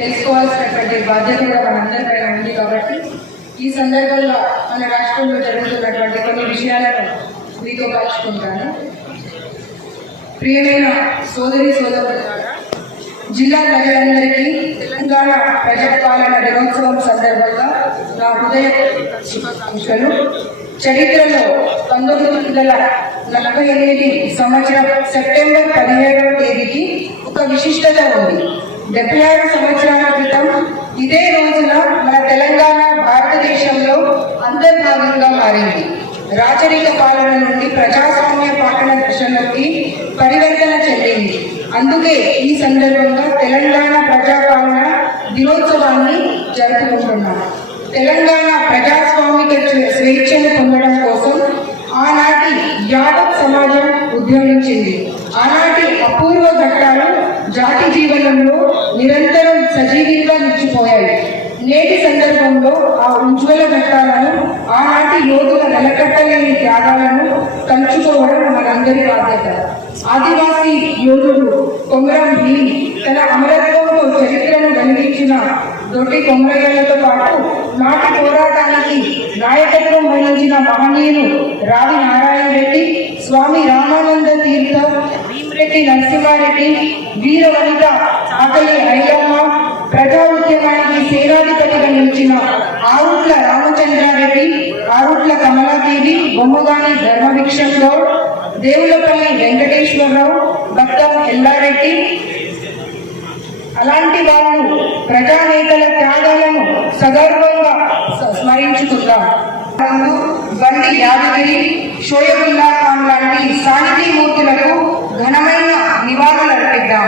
తెలుసుకోవాల్సినటువంటి బాధ్యత కూడా మనందరిపైన ఉంది కాబట్టి ఈ సందర్భంలో మన రాష్ట్రంలో జరుగుతున్నటువంటి కొన్ని విషయాలను మీతో పంచుకుంటాను. ప్రియమైన సోదరి సోదరులారా జిల్లా ప్రజలందరికీ తెలంగాణ ప్రజాపాలన దినోత్సవం సందర్భంగా నా హృదయ శుభాకాంక్షలు చరిత్రలో పంతొమ్మిది వందల నలభై ఎనిమిది సంవత్సరం సెప్టెంబర్ పదిహేడవ తేదీకి ఒక విశిష్టత ఉంది. డెబ్బై ఆరు సంవత్సరాల క్రితం ఇదే రోజున మన తెలంగాణ భారతదేశంలో అంతర్భాగంగా మారింది. రాచరిక పాలన నుండి ప్రజాస్వామ్య పాలన దశలోకి పరివర్తన చెందింది. అందుకే ఈ సందర్భంగా తెలంగాణ ప్రజాపాలన దినోత్సవాన్ని జరుపుకుంటున్నాం. తెలంగాణ ప్రజాస్వామిక స్వేచ్ఛను పొందడం కోసం ఆనాటి యాదవ్ సమాజం ఉద్యమించింది. ఆనాటి అపూర్వ ఘట్టాలు జాతి జీవనంలో నిరంతరం సజీవంగా నిలిచిపోయాయి. నేటి సందర్భంలో ఆ ఉజ్వల ఘట్టాలను ఆనాటి యోధుల నెలకట్టలేని త్యాగాలను కలుచుకోవడం మనందరి బాధ్యత. ఆదివాసీ యోధుడు కొమరం భీమ్ తన అమరత్వంతో చరిత్రను వెలిగించిన దొడ్డి కొమరయ్యలతో పాటు నాటి పోరాటానికి నాయకత్వం వహించిన మహనీయులు రావి నారాయణ రెడ్డి స్వామి రామానంద తీర్థ భీమరెడ్డి నరసింహారెడ్డి వీర వనిత ఆకలి ఐలమ్మ ప్రజా ఉద్యమానికి సేనాధిపతిగా నిలిచిన ఆరుట్ల రామచంద్రారెడ్డి ఆరుట్ల కమలాదేవి బొమ్మగాని ధర్మభిక్షం గౌడ్ దేవులపల్లి వెంకటేశ్వరరావు భక్తం ఎల్లారెడ్డి అలాంటి వాళ్ళు ప్రజానేతల త్యాగాలను సగర్వంగా స్మరించుకుందాం. ముందు బండి యాదగిరి షోయబుల్లా ఖాన్ లాంటి సాహితీ మూర్తులకు ఘనమైన నివాళులు అర్పిద్దాం.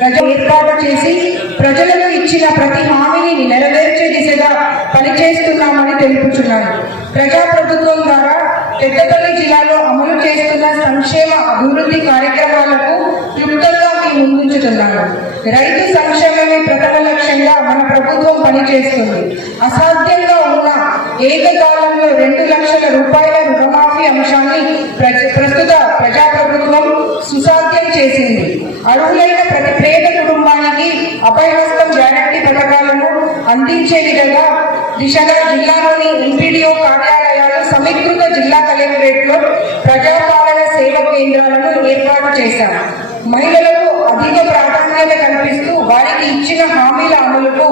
ప్రజలు ఏర్పాటు చేసి ప్రజలకు ఇచ్చిన ప్రతి హామీని నెరవేర్చే దిశగా పనిచేస్తున్నామని తెలుపుచున్నాను ప్రజాప్రభుత్వం ద్వారా పెద్దపల్లి జిల్లాలో అమలు చేస్తున్న సంక్షేమ అభివృద్ధి కార్యక్రమాలకు మీ రైతు సంక్షేమమే ప్రథమ లక్ష్యంగా మన ప్రభుత్వం పనిచేస్తుంది. అసాధ్యంగా ఉన్న ఏకకాలంలో రెండు లక్షల రూపాయల రుణమాఫీ అంశాన్ని ప్రస్తుత ప్రజాప్రభుత్వం సుసాధ్యం చేసింది. అర్హులైన ప్రతి పేద కుటుంబానికి అభయహస్తం గ్యారంటీ పథకాలను అందించే విధంగా దిశగా జిల్లాలోని ఎంపీడీఓ కార్యాలయాలు సమీకృత జిల్లా కలెక్టరేట్లో ప్రజాపాలన సేవ కేంద్రాలను ఏర్పాటు చేశారు. మహిళలకు అధిక ప్రాధాన్యత కల్పిస్తూ వారికి ఇచ్చిన హామీల అమలుకు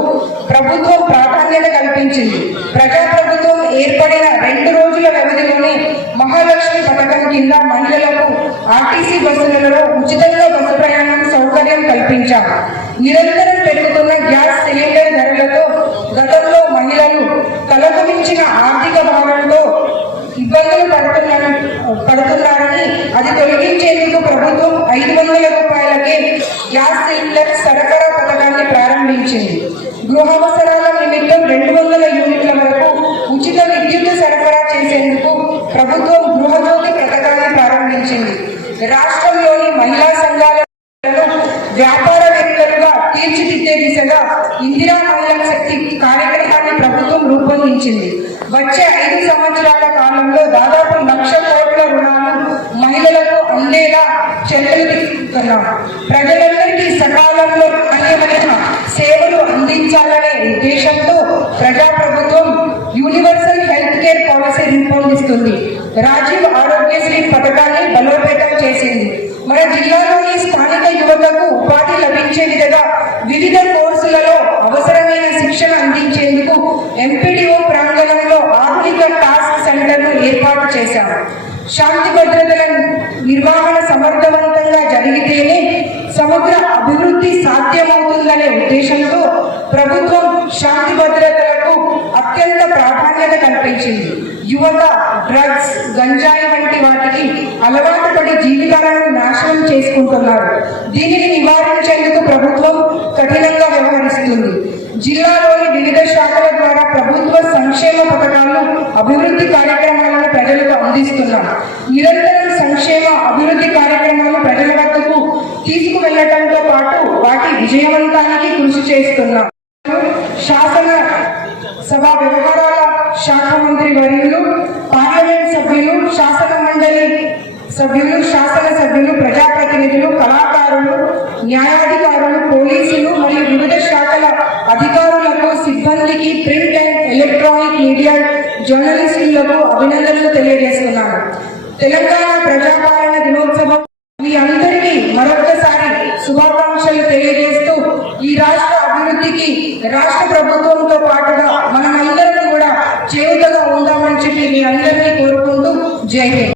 ప్రభుత్వం ప్రాధాన్యత కల్పించింది. ప్రజాప్రభుత్వం ఏర్పడిన రెండు రోజుల వ్యవధిలోనే మహాలక్ష్మి పథకం కింద మహిళలకు ఆర్టీసీ బస్సులలో ఉచితంగా బస్సు ప్రయాణం సౌకర్యం కల్పించారు. నిరంతరం వ్యాపార వ్యాపారవేత్తలుగా తీర్చిదిద్దే దిశగా ఇందిరా మహిళా శక్తి కార్యక్రమాన్ని ప్రభుత్వం రూపొందించింది. వచ్చే ఐదు సంవత్సరాల కాలంలో దాదాపు లక్ష కోట్ల రుణాలు మహిళలకు అందేలా చర్యలు తీసుకుంటున్నాం. ప్రజలందరికీ సకాలంలో నాణ్యమైన సేవలు అందించాలనే ఉద్దేశంతో ప్రజాప్రభుత్వం యూనివర్సల్ హెల్త్ కేర్ పాలసీ రూపొందిస్తుంది. రాజీవ్ ఆరోగ్యశ్రీ పథకాన్ని బలోపేతం చేసింది. మన జిల్లాలోని స్థానిక యువతకు ఉపాధి లభించే విధంగా వివిధ కోర్సులలో అవసరమైన శిక్షణ అందించేందుకు ఎంపీడీఓ ప్రాంగణంలో ఆధునిక టాస్క్ సెంటర్ను ఏర్పాటు చేశాం. శాంతి భద్రతల నిర్వహణ సమర్థవంతంగా జరిగితేనే సమగ్ర అభివృద్ధి సాధ్యమవుతుందనే ఉద్దేశంతో ప్రభుత్వం శాంతి భద్రతలకు అత్యంత ప్రాధాన్యత కల్పించింది. యువత డ్రగ్స్ గంజాయి వాటికి అలవాటు పడి జీవితాలను నాశనం చేసుకుంటున్నారు. దీనిని నివారించేందుకు ప్రభుత్వం కఠినంగా వ్యవహరిస్తుంది. జిల్లాలోని వివిధ శాఖల ద్వారా ప్రభుత్వ సంక్షేమ పథకాలను అభివృద్ధి కార్యక్రమాలను ప్రజలకు అందిస్తున్నాం. నిరంతరం సంక్షేమ అభివృద్ధి కార్యక్రమాలను ప్రజల వద్దకు తీసుకువెళ్ళటంతో పాటు వాటి విజయవంతానికి కృషి చేస్తున్నాం. శాసన సభ వ్యవహారాల శాఖ మంత్రి వర్యులు పార్లమెంట్ సభ్యులు శాసన సభ్యులు శాసన సభ్యులు ప్రజాప్రతినిధులు కళాకారులు న్యాయాధికారులు పోలీసులు మరియు వివిధ శాఖల అధికారులకు సిబ్బందికి ప్రింట్ అండ్ ఎలక్ట్రానిక్ మీడియా జర్నలిస్టులకు అభినందనలు తెలియజేస్తున్నాను. తెలంగాణ ప్రజాపాలన దినోత్సవం మీ అందరికీ మరొకసారి శుభాకాంక్షలు తెలియజేస్తూ ఈ రాష్ట్ర అభివృద్ధికి రాష్ట్ర ప్రభుత్వంతో పాటుగా మనమందరం కూడా చేయుతగా ఉందామని చెప్పి మీ అందరినీ కోరుకుంటూ జై